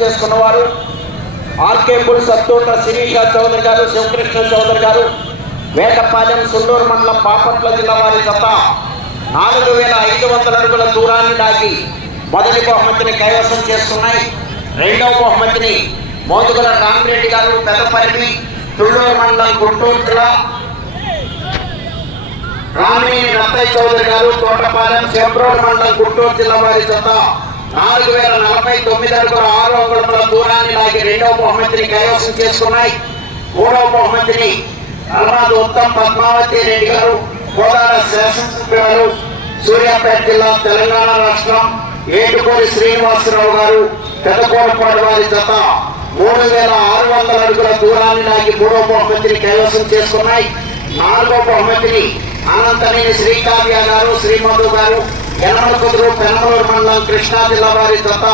చేసుకున్న వారు ఆర్కేపుల్ సత్తోట శిరీష చౌదరి గారు శివకృష్ణ చౌదరి గారు వేటపాలెం సుండూరు మండలం బాపట్ల జిల్లా వారి జత నాలుగు వేల ఐదు వందల అడుగుల దూరాన్ని దాటి మొదటి బహుమతిని కైవసం చేసుకున్నాయి. రెండవ బహుమతిని మోదుగుల రామిరెడ్డి గారు పెదపల్లి తుళ్ళూరు మండలం గుంటూరు జిల్లా రామినేని రత్తయ్య చౌదరి గారు తోటపాలెం శంబ్రోడ్ మండలం గుంటూరు జిల్లా వారి జత నాలుగు వేల నలభై తొమ్మిది అడుగుల ఆరు అంగుళముల దూరాన్ని నాకు రెండవ బహుమతిని కైవసం చేసుకున్నాయి. మూడవ బహుమతిని అల్లాదు ఉత్తమ్ పద్మావతి రెడ్డి గారు కోదాడ శాసనసభ్యులు సూర్యాపేట జిల్లా తెలంగాణ రాష్ట్రం ఏటుకోరి శ్రీనివాసరావు గారు పెదకోరపాడు వారి జత. మూడు వేల ఆరు వందల అడుగుల దూరాన్ని నాకు మూడవ బహుమతిని కైవసం చేసుకున్నాయి. నాలుగో బహుమతిని అనంతనేని శ్రీకావ్య గారు శ్రీమధు గారు యనమల పెనమలూరు మండలం కృష్ణా జిల్లా వారి జత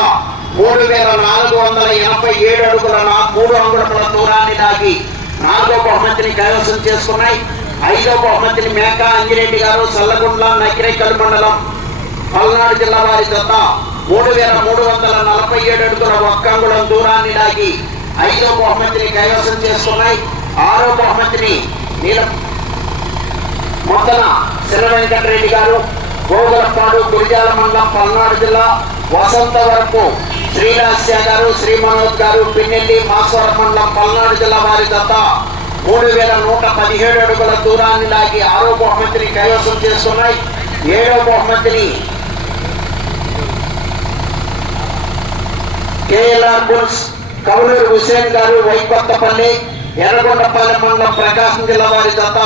మూడు వేల నాలుగు వందల ఎనభై ఏడు అడుగుల నా- మూడు అంగుళముల దూరాన్ని దాగి నాలుగో బహుమతిని కైవసం చేసుకున్నాయి. ఐదో బహుమతిని మేకా అంజిరెడ్డి గారు సల్లగుండ్ల నకిరేకల్ మండలం పల్నాడు జిల్లా వారి జత మూడు వేల మూడు వందల నలభై ఏడు అడుగుల ఒక్క అంగుళం దూరాన్ని దాగి ఐదో బహుమతిని కైవసం చేసుకున్నాయి. ఆరో బహుమతిని నీల మొదల శిర వెంకటరెడ్డి గారు గోగులపాడు గురిజాల మండలం పల్నాడు జిల్లా వసంతవరపు శ్రీరాస్య గారు శ్రీ మనోజ్ గారు పిన్నెల్లి మాస్వరం మండలం పల్నాడు జిల్లా వారి దత్త. మూడు వేల నూట పదిహేడు అడుగుల దూరాన్ని లాగి ఆరో బహుమతిని కైవసం చేస్తున్నాయి. ఏడో బహుమతిని కేఎల్ఆర్ బుల్స్ కౌలూరు హుసేన్ గారు వైకొత్తపల్లి ఎర్రగొండపల్లి మండలం ప్రకాశం జిల్లా వారి జత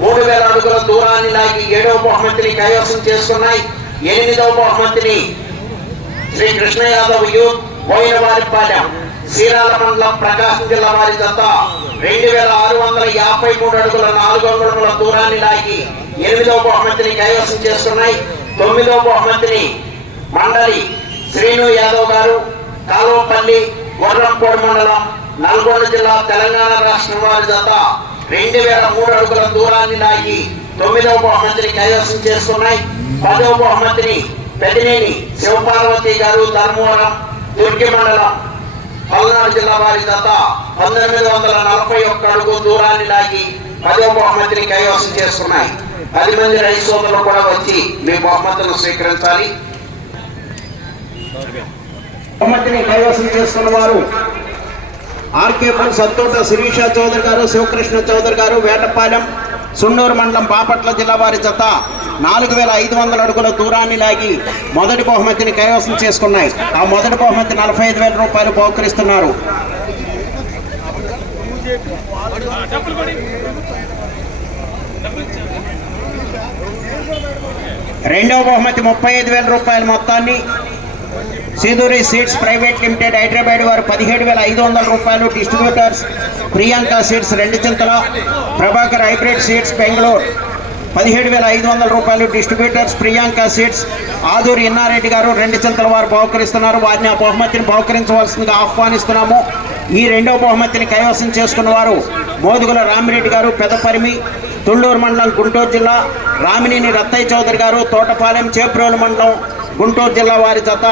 మూడు వేల అడుగుల దూరాన్ని లాగి ఏడవ బహుమతిని కైవసం చేసుకున్నాయి. ఎనిమిదవ బహుమతిని శ్రీ కృష్ణ యాదవ్ యూత్ బోయినవారిపాలెం శ్రీరాల మండలం ప్రకాశం జిల్లా వారి జత. రెండు వేల ఆరు వందల యాభై మూడు అడుగుల నాలుగు అడుగుల దూరాన్ని లాగి ఎనిమిదవ బహుమతిని కైవసం చేస్తున్నాయి తొమ్మిదవ బహుమతిని మండలి శ్రీను యాదవ్ గారు కాలువపల్లి గొర్రంపూడి మండలం నల్గొండ జిల్లా తెలంగాణ రాష్ట్రం వారి జత. రెండు వేల మూడు అడుగుల దూరాన్ని లాగి తొమ్మిదవ బహుమతిని కైవసం చేసుకున్నాయి పదవ బహుమతిని పెదినేని శివపార్వతి గారు ధర్మవరం దుర్గి మండలం పల్నాడు జిల్లా వారి జత పంతొమ్మిది వందల నలభై ఒక్క అడుగు దూరాన్ని లాగి పదవ బహుమతిని కైవసం చేసుకున్నాయి పది మంది రైతు సోదరులు కూడా వచ్చి మీ బహుమతులను స్వీకరించాలి. బహుమతిని కైవసం చేసుకున్న వారు ఆర్కే సత్తోట శిరీష చౌదరి గారు శివకృష్ణ చౌదరి గారు వేటపాలెం సున్నూరు మండలం బాపట్ల జిల్లా వారి జత నాలుగు వేల ఐదు వందల అడుగుల దూరాన్ని లాగి మొదటి బహుమతిని కైవసం చేసుకున్నాయి. ఆ మొదటి బహుమతి నలభై ఐదు వేల రూపాయలు బహుకరిస్తున్నారు. రెండవ బహుమతి ముప్పై ఐదు వేల రూపాయల మొత్తాన్ని సీదూరి సీడ్స్ ప్రైవేట్ లిమిటెడ్ హైదరాబాద్ వారు పదిహేడు వేల ఐదు వందల రూపాయలు డిస్ట్రిబ్యూటర్స్ ప్రియాంక సీడ్స్ రెండు చింతల ప్రభాకర్ హైబ్రిడ్ సీడ్స్ బెంగళూరు. పదిహేడు వేల ఐదు వందల రూపాయలు డిస్ట్రిబ్యూటర్స్ ప్రియాంక సీడ్స్ ఆదూరి ఇన్నారెడ్డి గారు రెండు చింతల వారు బహుకరిస్తున్నారు. వారిని ఆ బహుమతిని బహుకరించవలసిందిగా ఆహ్వానిస్తున్నాము. ఈ రెండో బహుమతిని కైవసం చేసుకున్న వారు మోదుగుల రామిరెడ్డి గారు పెదపరిమి తుళ్ళూరు మండలం గుంటూరు జిల్లా రామినేని రత్తయ్య చౌదరి గారు తోటపాలెం చేప్రోలు మండలం గుంటూరు జిల్లా వారి జత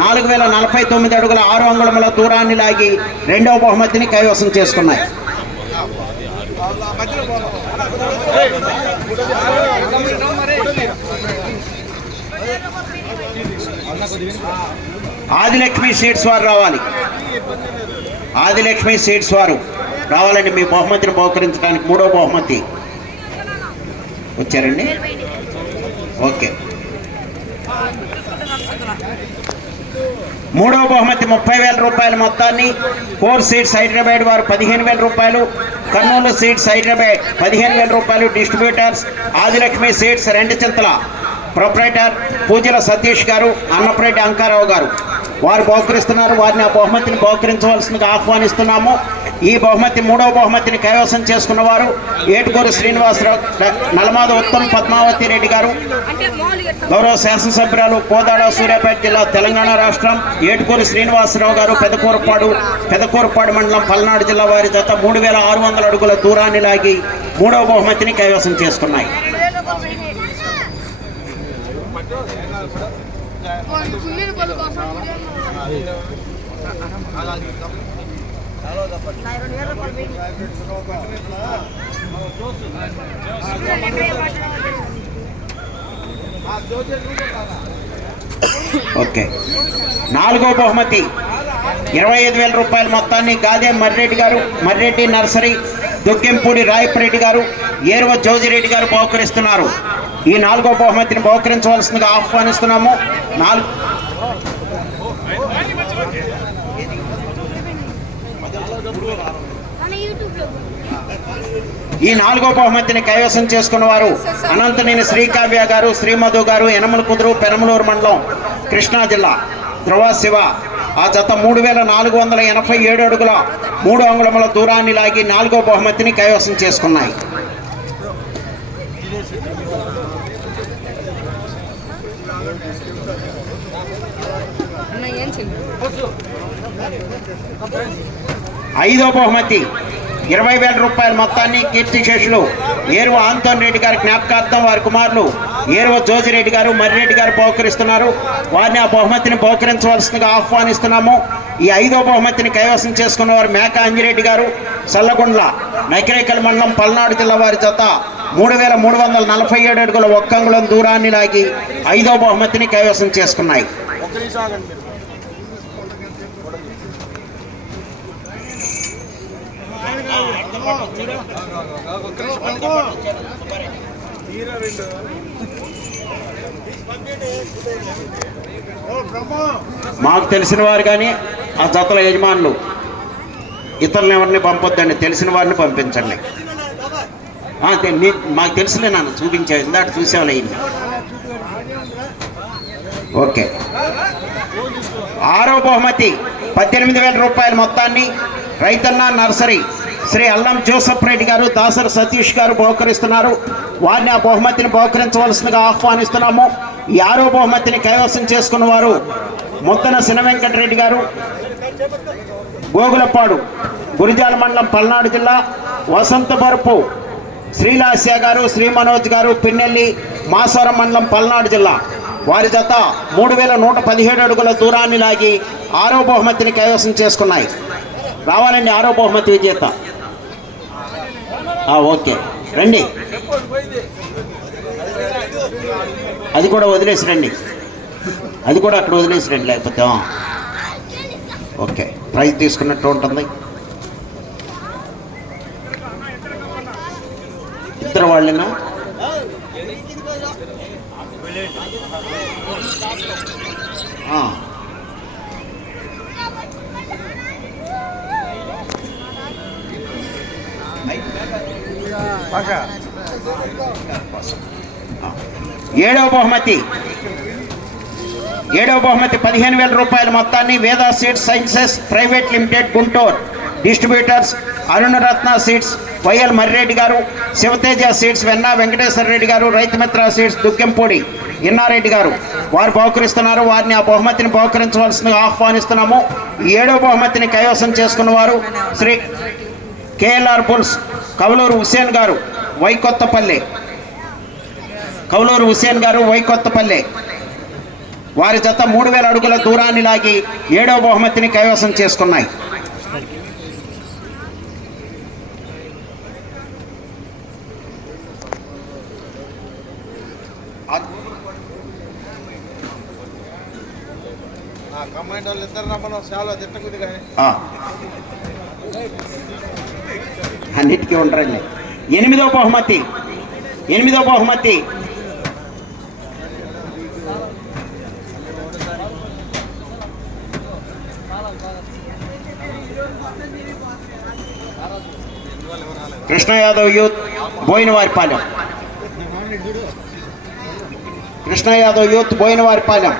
నాలుగు వేల నలభై తొమ్మిది అడుగుల ఆరు అంగుళముల దూరాన్ని లాగి రెండవ బహుమతిని కైవసం చేసుకున్నాయి. ఆదిలక్ష్మి సీట్స్ వారు రావాలి. ఆదిలక్ష్మి సీట్స్ వారు రావాలండి మీ బహుమతిని బహుకరించడానికి మూడో బహుమతి. వచ్చారండి? ఓకే. మూడవ బహుమతి ముప్పై వేల రూపాయల మొత్తాన్ని. ఫోర్ సీట్స్ హైదరాబాద్ వారు పదిహేను వేల రూపాయలు. కర్నూలు సీట్స్ హైదరాబాద్ పదిహేను వేల రూపాయలు. డిస్ట్రిబ్యూటర్స్ ఆదిలక్ష్మి సీట్స్ రెండు చింతల. ప్రొపరేటర్ పూజల సతీష్ గారు అన్నపరెడ్డి అంకారావు గారు. వారు బహుకరిస్తున్నారు. వారిని ఆ బహుమతిని బహుకరించవలసిందిగా ఆహ్వానిస్తున్నాము. ఈ బహుమతి మూడవ బహుమతిని కైవసం చేసుకున్న వారు ఏటుకూరు శ్రీనివాసరావు నలమాద ఉత్తమ్ పద్మావతి రెడ్డి గారు. గౌరవ శాసనసభ్యురాలు కోదాడ సూర్యాపేట జిల్లా తెలంగాణ రాష్ట్రం ఏటుకూరు శ్రీనివాసరావు గారు పెదకూరపాడు పెదకూరపాడు మండలం పల్నాడు జిల్లా వారి జత మూడు వేల ఆరు వందల అడుగుల దూరాన్ని లాగి మూడవ బహుమతిని కైవసం చేసుకున్నాయి. అలాగే పలుకోసం రెండు వేల రూపాయలు వెయ్యి. ఓకే. నాలుగో బహుమతి. ఇరవై ఐదు వేల రూపాయల మొత్తాన్ని గాదే మర్రెడ్డి గారు మర్రెడ్డి నర్సరీ దుగ్గింపూడి రాయపరెడ్డి గారు ఏరువ జోజిరెడ్డి గారు బహుకరిస్తున్నారు. ఈ నాలుగో బహుమతిని బహుకరించవలసిందిగా ఆహ్వానిస్తున్నాము. నాలుగు ఈ నాలుగో బహుమతిని కైవసం చేసుకున్న వారు అనంతనేని శ్రీకావ్య గారు శ్రీమధు గారు యనమల కుదురు పెనమలూరు మండలం కృష్ణా జిల్లా ధ్రువ శివ. ఆ జత మూడు వేల నాలుగు వందల ఎనభై ఏడు అడుగుల మూడు అంగుళముల దూరాన్ని లాగి నాలుగో బహుమతిని కైవసం చేసుకున్నాయి. ఏం ఐదో బహుమతి. ఇరవై వేల రూపాయల మొత్తాన్ని కీర్తిశేషులు ఏరువ ఆంతోన్ రెడ్డి గారి జ్ఞాపకార్థం వారి కుమారులు ఏరువ జోజిరెడ్డి గారు మర్రెడ్డి గారు బహుకరిస్తున్నారు. వారిని ఆ బహుమతిని బహుకరించవలసిందిగా ఆహ్వానిస్తున్నాము. ఈ ఐదో బహుమతిని కైవసం చేసుకున్న వారు మేక అంజిరెడ్డి గారు సల్లగుండ్ల నకిరేకల్ మండలం పల్నాడు జిల్లా వారి జత మూడు వేల మూడు వందల నలభై ఏడు అడుగుల ఒక్కంగుళం దూరాన్ని లాగి ఐదో బహుమతిని కైవసం చేసుకున్నాయి. మాకు తెలిసిన వారు కానీ ఆ జతల యజమానులు ఇతరులను ఎవరిని పంపొద్దండి తెలిసిన వారిని పంపించండి. మాకు తెలిసిలే నాన్న చూపించే ఇందాక చూసేవాళ్ళు అయింది. ఓకే. ఆరో బహుమతి పద్దెనిమిది వేల రూపాయల మొత్తాన్ని రైతన్న నర్సరీ శ్రీ అల్లం జోసఫ్ రెడ్డి గారు దాసరి సతీష్ గారు బహుకరిస్తున్నారు. వారిని ఆ బహుమతిని బహుకరించవలసిందిగా ఆహ్వానిస్తున్నాము. ఈ ఆరో బహుమతిని కైవసం చేసుకున్న వారు ముద్దన సిన వెంకటరెడ్డి గారు గోగులపాడు గురిజాల మండలం పల్నాడు జిల్లా వసంతపరుపు శ్రీలాస్య గారు శ్రీ మనోజ్ గారు పిన్నెల్లి మాసవరం మండలం పల్నాడు జిల్లా. వారి జత మూడు వేల నూట పదిహేడు అడుగుల దూరాన్ని లాగి ఆరో బహుమతిని కైవసం చేసుకున్నాయి. రావాలండి ఆరో బహుమతి విజేత. ఓకే. రండి. అది కూడా వదిలేసి రండి. అది కూడా అక్కడ వదిలేసి రండి లేకపోతే ఓకే. ప్రైజ్ తీసుకున్నట్టు ఉంటుంది. ఇద్దరు వాళ్ళేనా? ఆ. ఏడవ బహుమతి. ఏడవ బహుమతి పదిహేను వేల రూపాయల మొత్తాన్ని Veda seeds sciences private limited Guntur. Distributors Arunaratna seeds Y L Marreddy garu Shivateja seeds Venna Venkateswara Reddy garu Raitumitra seeds Duggampudi Inna Reddy గారు. వారు బహుకరిస్తున్నారు. వారిని ఆ బహుమతిని బహుకరించవలసిందిగా ఆహ్వానిస్తున్నాము. ఏడో ఏడవ బహుమతిని కైవసం చేసుకున్న వారు శ్రీ కేఎల్ఆర్ బుల్స్ కవలూరు హుసేన్ గారు వైకొత్తపల్లి. కవలూరు హుసేన్ గారు వైకొత్తపల్లి. వారి జత మూడు వేల అడుగుల దూరాన్ని లాగి ఏడవ బహుమతిని కైవసం చేసుకున్నాయి. కమాండ్ వాళ్ళు ఇద్దరు రమ్మను చాలా తిట్టకుది కానీ. అన్నిటికీ ఉండరండి. ఎనిమిదో బహుమతి. ఎనిమిదో బహుమతి. కృష్ణ యాదవ్ యూత్ బోయినవారిపాలెం. కృష్ణ యాదవ్ యూత్ బోయినవారిపాలెం.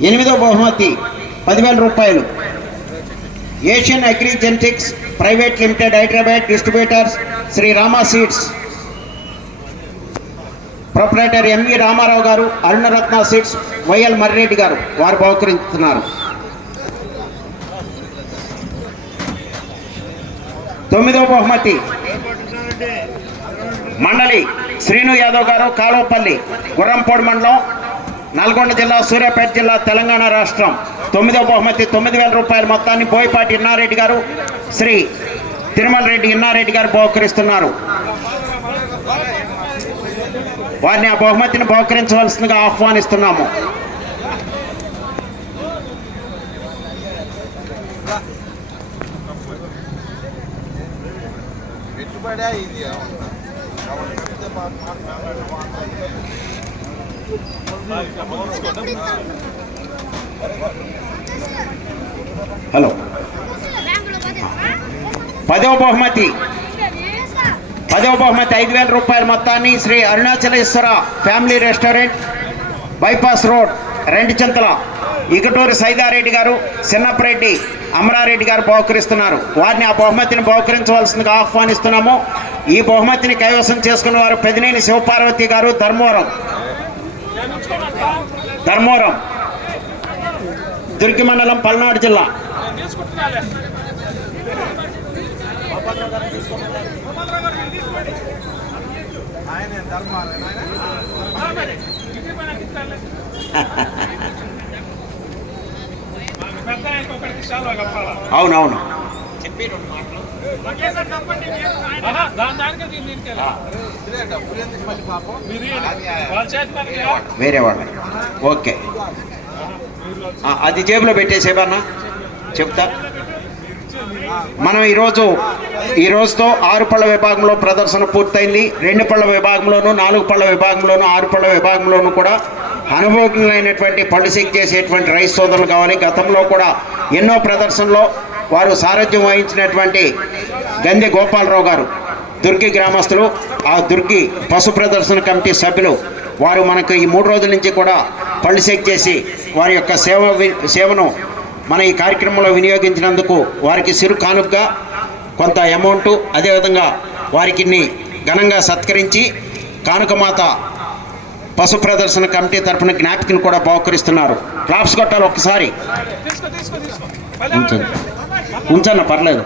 ఎనిమిదో బహుమతి పదివేల రూపాయలు. Asian agri genetics private limited Hyderabad distributors Sri Rama seeds proprietor MV Ramarao garu Arunaratna seeds YL Marreddy గారు వారు బహుకరిస్తున్నారు తొమ్మిదో బహుమతి మండలి శ్రీను యాదవ్ గారు కాలువపల్లి గుర్రంపోడు మండలం నల్గొండ జిల్లా సూర్యాపేట జిల్లా తెలంగాణ రాష్ట్రం. తొమ్మిదో బహుమతి తొమ్మిది వేల రూపాయల మొత్తాన్ని బోయపాటి ఇన్నారెడ్డి గారు శ్రీ తిరుమల రెడ్డి ఇన్నారెడ్డి గారు బహుకరిస్తున్నారు. వారిని ఆ బహుమతిని బహుకరించవలసిందిగా ఆహ్వానిస్తున్నాము. పెట్టుబడే ఇది కాబట్టి చెప్తే మా- మా- మా- మా- మా- హలో. పదవ బహుమతి. పదవ బహుమతి ఐదు వేల రూపాయల మొత్తాన్ని Sri Arunachaleswara family restaurant bypass road రెండు చింతల. ఇకటూరు సైదారెడ్డి గారు చిన్నప్పరెడ్డి అమరారెడ్డి గారు బహుకరిస్తున్నారు. వారిని ఆ బహుమతిని బహుకరించవలసిందిగా ఆహ్వానిస్తున్నాము. ఈ బహుమతిని కైవసం చేసుకున్న వారు పెదినేని శివపార్వతి గారు ధర్మవరం. ధర్మవరం దుర్గి మండలం పల్నాడు జిల్లా. అవునవును. ఇదే డబ్బులు ఎందుకు మళ్ళీ పాపం అది వేరే వాళ్ళ. ఓకే. అది జేబులో పెట్టేసేవన్నా చెప్తా? మనం ఈరోజు ఈ రోజుతో ఆరు పళ్ళ విభాగంలో ప్రదర్శన పూర్తయింది. రెండు పళ్ళ విభాగంలోనూ నాలుగు పళ్ళ విభాగంలోనూ ఆరు పళ్ళ విభాగంలోనూ కూడా అనుభవజ్ఞులైనటువంటి పళ్ళు చెక్ చేసేటువంటి రైస్ సోదరులు కావాలి. గతంలో కూడా ఎన్నో ప్రదర్శనలో వారు సారథ్యం వహించినటువంటి గందె గోపాలరావు గారు దుర్గి గ్రామస్తులు ఆ దుర్గి పశు ప్రదర్శన కమిటీ సభ్యులు వారు మనకు ఈ మూడు రోజుల నుంచి కూడా పళ్ళు చెక్ చేసి వారి యొక్క సేవ వి- సేవను మన ఈ కార్యక్రమంలో వినియోగించినందుకు వారికి సిరు కానుకగా కొంత అమౌంట్ అదేవిధంగా వారికి ఘనంగా సత్కరించి కానుకమాత పశు ప్రదర్శన కమిటీ తరఫున జ్ఞాపికను కూడా బహుకరిస్తున్నారు. క్లాప్స్ కొట్టాలి ఒక్కసారి. ఉంచన్న పర్లేదు.